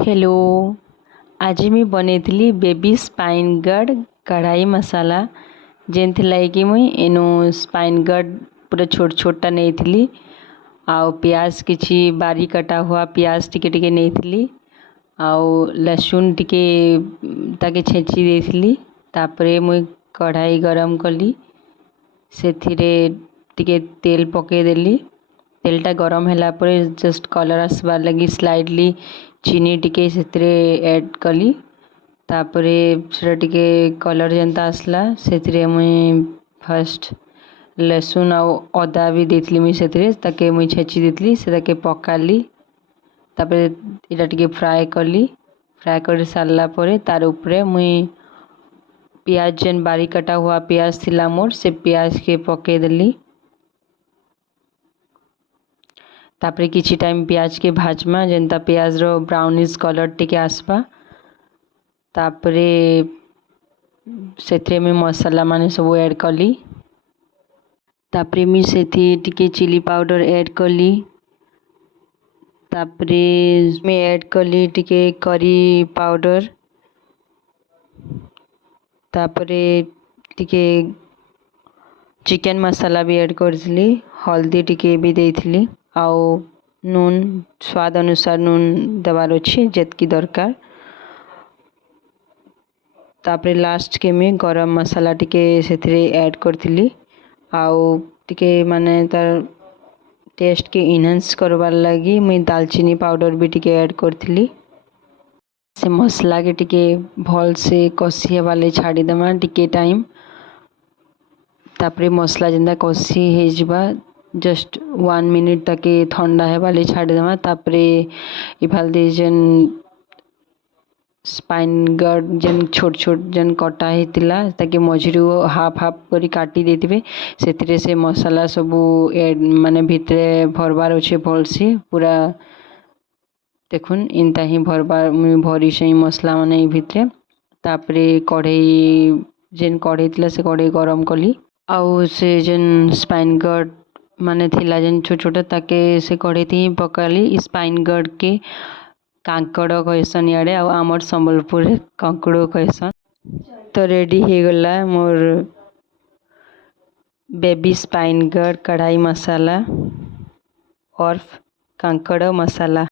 Hello. आज मैं बनैली बेबी स्पाइन गार्ड कढ़ाई मसाला जेनथि लागी मुई एनु स्पाइन गार्ड पूरा छोट छोटा नहीं आउ प्याज किछि बारी कटा हुआ प्याज टिके टिके नहीं आउ लहसुन टिके ताके छेची देइथिली। तापरे मुई कढ़ाई गरम कली सेथिरे टिके तेल पके देली। तेलटा गरम होला परे जस्ट कलर आसबार लगी स्लाइडली चीनी टिके सेथिरे ऐड कली। तापरे सेटा टिके कलर जेनता आसला सेथिरे मुई फर्स्ट लहसुन आउ अदा भी देइथिली मुई सेथिरे ताके मुई छेची देइथिली सेटाके पकाली। तापरे इटा टिके फ्राए कली। फ्राए कर सारला परे तार उपरे मुई प्याज जेन बारी कटा हुआ प्याज थिला मोर से प्याज के पके देली। तापरे किछि टाइम प्याज के भाजमा जेनता प्याज रो ब्राउनिश कलर टिके आसबा। तापरे सेथिरे में मसाला माने सब ऐड कली। तापरे मी सेथि टिके चिली पाउडर ऐड कली। तापरे मैं ऐड कली टिके करी पाउडर। तापरे टिके चिकन मसाला भी ऐड करथिली। हल्दी टिके भी देइथिली आउ नून स्वाद अनुसार नून देवार अछि जेतकी दरकार। तापरे लास्ट के मैं गरम मसाला टिके सेथिरे ऐड करथिली आउ टिके माने तार टेस्ट के इनहांस करवार लगी मैं दालचीनी पाउडर भी टिके ऐड करथिली। से मसला के टिके भल से कसी वाले छाड़ी देमा टिके टाइम। तापरे मसला जेंदा कसी हे जिबा जस्ट 1 मिनिट तक ठंडा है वाले छाड़ी देमा। तापरे इफाल दे जेन स्पाइन गार्ड जेन छोट छोट जेन कटा हेतिला ताके मझिरु हाफ हाफ करी काटी देथिबे सेथिरे से मसाला सबु ऐड माने भितरे भरबार अछि भल से पूरा देखुन इनता ही भरबार मुई भरी से मसला माने भितरे। तापरे कढ़ई जेन कढ़ई थिला से कढ़ई गरम कली आउ से जेन स्पाइन गार्ड माने थिला जेन छोट छोटा ताके से कढ़ई थी पकाली। स्पाइन गार्ड के कांकड़ कहसन याड़े आउ आमर संबलपुर कांकड़ कहसन। तो रेडी हे गला मोर बेबी स्पाइन गार्ड कढ़ाई मसाला और कांकड़ मसाला।